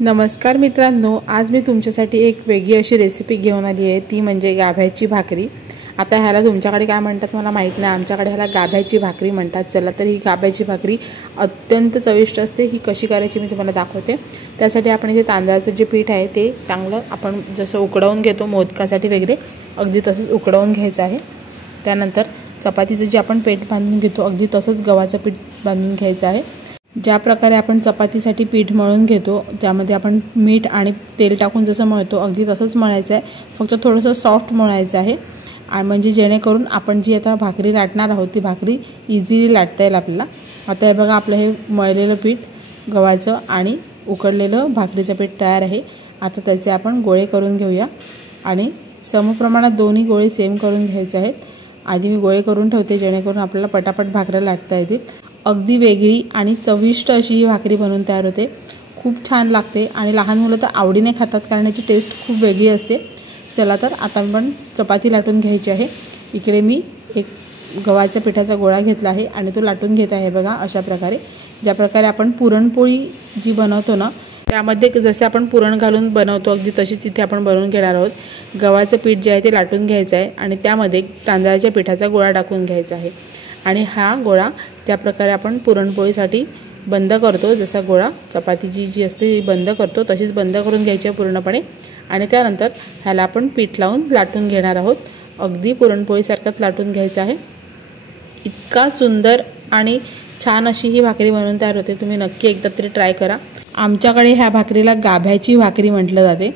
नमस्कार मित्रांनो, आज मी तुमच्यासाठी एक वेगळी अशी रेसिपी घेऊन आली आहे, ती म्हणजे गाभ्याची भाकरी। आता ह्याला तुमच्याकडे काय म्हणतात मला माहित नाही, आमच्याकडे ह्याला गाभ्याची भाकरी म्हणतात। चला तर ही गाभ्याची भाकरी अत्यंत चविष्ट असते। ही कशी करायची मी तुम्हाला दाखवते। त्यासाठी आपण इथे तांदळाचं जे पीठ आहे ते चांगलं आपण जसं उकडवून घेतो मोदकासाठी वगैरे अगदी तसंच उकडवून घ्यायचं आहे। त्यानंतर चपातीचं जे आपण पीठ बांधून घेतो अगदी तसंच गव्हाचं पीठ बांधून घ्यायचं आहे। ज्या प्रकारे आपण चपातीसाठी पीठ मळून घेतो त्यामध्ये आपण मीठ आणि तेल टाकून जसं मळतो अगदी तसंच मळायचं आहे, फक्त थोडंसं सॉफ्ट मळायचं आहे। आणि म्हणजे जेणेकरून आपण जी आता भाकरी लाटणार आहोत ती भाकरी इझिली लाटता येईल आपल्याला। आता हे बघा, आपलं हे मळलेलं पीठ गव्हाचं आणि उकडलेलं भाकरीचं पीठ तयार आहे। आता त्याचे आपण गोळे करून घेऊया आणि समप्रमाणात दोन्ही गोळे सेम करून घ्यायचे आहेत। आधी मी गोळे करून ठेवते जेणेकरून आपल्याला पटापट भाकऱ्या लाटता येतील। अगदी वेगळी आणि चविष्ट अशी ही भाकरी बनवून तयार होते, खूप छान लागते आणि लहान मुलं तर आवडीने खातात कारण याची टेस्ट खूप वेगळी असते। चला तर आता आपण चपाती लाटून घ्यायची आहे। इकडे मी एक गव्हाच्या पिठाचा गोळा घेतला आहे आणि तो लाटून घेत आहे। बघा अशा प्रकारे, ज्या प्रकारे आपण पुरणपोळी जी बनवतो ना त्यामध्ये जसे आपण पुरण घालून बनवतो अगदी तशीच इथे आपण बनवून घेणार आहोत। गव्हाचं पीठ जे आहे ते लाटून घ्यायचं आहे आणि त्यामध्ये तांदळाच्या पिठाचा गोळा टाकून घ्यायचा आहे आणि हा गोळा त्या प्रकारे आपण पुरणपोळीसाठी बंद करतो, जसा गोळा चपातीची जी असते ती बंद करतो तशीच बंद करून घ्यायची पूर्णपणे। आणि त्यानंतर ह्याला आपण पीठ लावून लाटून घेणार आहोत। अगदी पुरणपोळीसारखंच लाटून घ्यायचं आहे। इतका सुंदर आणि छान अशी ही भाकरी बनवून तयार होते, तुम्ही नक्की एकदा तरी ट्राय करा। आमच्याकडे ह्या भाकरीला गाभ्याची भाकरी म्हटलं जाते,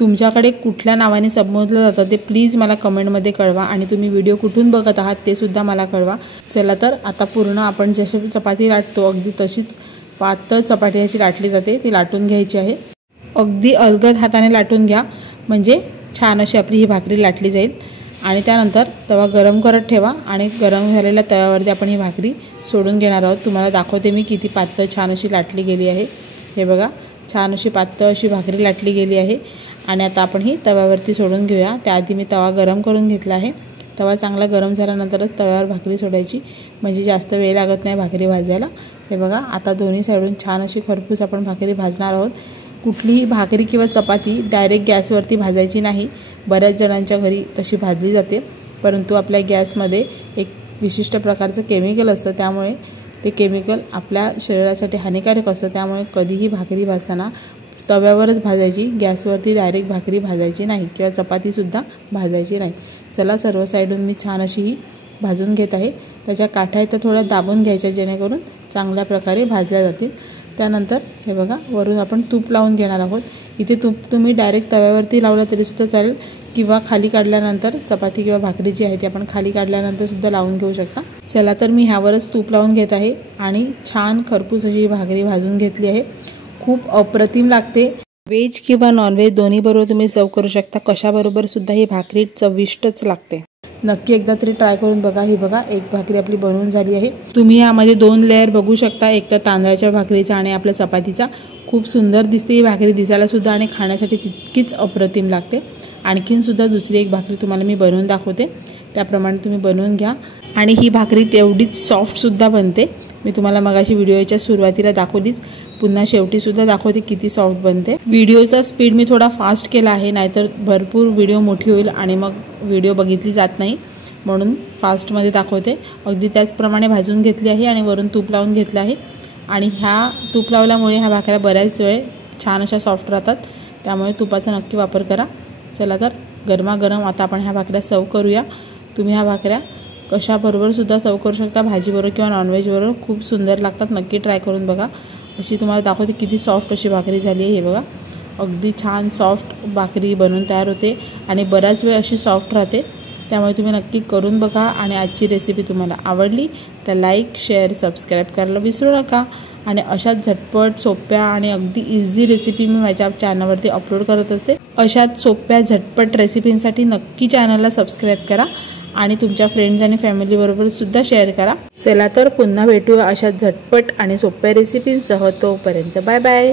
तुमच्याकडे कुठल्या नावाने संबोधलं जातं ते प्लीज मला कमेंटमध्ये कळवा आणि तुम्ही व्हिडिओ कुठून बघत आहात ते सुद्धा मला कळवा। चला तर आता पूर्ण आपण जशी चपाती लाटतो अगदी तशीच पातळ चपाती याची लाटली जाते, ती लाटून घ्यायची आहे। अगदी अलगद हाताने लाटून घ्या म्हणजे छान अशी आपली ही भाकरी लाटली जाईल। आणि त्यानंतर तवा गरम करत ठेवा आणि गरम झालेल्या तव्यावरती आपण ही भाकरी सोडून घेणार आहोत। तुम्हाला दाखवते मी किती पातळ छान अशी लाटली गेली आहे। हे बघा, छान अशी पातळ अशी भाकरी लाटली गेली आहे आणि आता आपण ही तव्यावरती सोडून घेऊया। त्याआधी मी तवा गरम करून घेतला आहे। तवा चांगला गरम झाल्यानंतरच तव्यावर भाकरी सोडायची म्हणजे जास्त वेळ लागत नाही भाकरी भाजायला। हे बघा, आता दोन्ही साईडून छान अशी खरपूस आपण भाकरी भाजणार आहोत। कुठलीही भाकरी किंवा चपाती डायरेक्ट गॅसवरती भाजायची नाही, बऱ्याच जणांच्या घरी तशी भाजली जाते, परंतु आपल्या गॅसमध्ये एक विशिष्ट प्रकारचं केमिकल असतं, त्यामुळे ते केमिकल आपल्या शरीरासाठी हानिकारक असतं। त्यामुळे कधीही भाकरी भाजताना तव्यावरच भाजायची, गॅसवरती डायरेक्ट भाकरी भाजायची नाही किंवा चपातीसुद्धा भाजायची नाही। चला, सर्व साईडून मी छान अशी ही भाजून घेत आहे। त्याच्या काठ्या इथं थोड्या दाबून घ्यायच्या जेणेकरून चांगल्या प्रकारे भाजल्या जातील। त्यानंतर हे बघा, वरून आपण तूप लावून घेणार आहोत। इथे तूप तुम्ही डायरेक्ट तव्यावरती लावलं तरीसुद्धा चालेल किंवा खाली काढल्यानंतर चपाती किंवा भाकरी जी आहे ती आपण खाली काढल्यानंतर सुद्धा लावून घेऊ शकता। चला तर मी ह्यावरच तूप लावून घेत आहे आणि छान खरपूस अशी भाकरी भाजून घेतली आहे। खूप अप्रतिम लागते। व्हेज किंवा नॉनव्हेज दोन्ही बरोबर तुम्ही सर्व करू शकता, कशाबरोबर सुद्धा ही भाकरी चविष्टच लागते। नक्की एकदा तरी ट्राय करून बघा। ही बघा, एक भाकरी आपली बनवून झाली आहे। तुम्ही यामध्ये दोन लेअर बघू शकता, एक तर तांदळाच्या भाकरीचा आणि आपल्या चपातीचा। खूप सुंदर दिसते ही भाकरी दिसायला सुद्धा आणि खाण्यासाठी तितकीच अप्रतिम लागते। आणखीन सुद्धा दुसरी एक भाकरी तुम्हाला मी बनवून दाखवते, त्याप्रमाणे तुम्ही बनवून घ्या आणि ही भाकरी तेवढीच सॉफ्ट सुद्धा बनते। मी तुम्हाला मगाशी व्हिडिओच्या सुरुवातीला दाखवलीच, पुन्हा शेवटी सुद्धा दाखवते किती सॉफ्ट बनते। व्हिडिओचा स्पीड मी थोडा फास्ट केला आहे, नाहीतर भरपूर व्हिडिओ मोठी होईल आणि मग व्हिडिओ बघितली जात नाही, म्हणून फास्टमध्ये दाखवते। अगदी त्याचप्रमाणे भाजून घेतली आहे आणि वरून तूप लावून घेतलं आहे आणि ह्या तूप लावल्यामुळे ह्या भाकऱ्या बऱ्याच वेळ छान अशा सॉफ्ट राहतात, त्यामुळे तुपाचा नक्की वापर करा। चला तर गरमागरम आता आपण ह्या भाकऱ्या सर्व करूया। तुम्ही ह्या भाकऱ्या कशाबरोबर सुद्धा सर्व करू शकता, भाजीबरोबर किंवा नॉनव्हेजबरोबर, खूप सुंदर लागतात। नक्की ट्राय करून बघा। अशी तुम्हाला दाखवते किती सॉफ्ट अशी भाकरी झाली आहे। हे बघा, अगदी छान सॉफ्ट भाकरी बनवून तयार होते आणि बराच वेळ अशी सॉफ्ट राहते, त्यामुळे तुम्ही नक्की करून बघा। आणि आजची रेसिपी तुम्हाला आवडली तर लाईक, शेअर, सबस्क्राईब करायला विसरू नका। आणि अशाच झटपट, सोप्या आणि अगदी इझी रेसिपी मी माझ्या चॅनलवरती अपलोड करत असते। अशाच सोप्या झटपट रेसिपींसाठी नक्की चॅनलला सबस्क्राईब करा आणि तुमच्या फ्रेंड्स आणि फॅमिलीबरोबर सुद्धा शेअर करा। चला तर पुन्हा भेटूया अशाच झटपट आणि सोप्या रेसिपींसह। तोपर्यंत बाय बाय।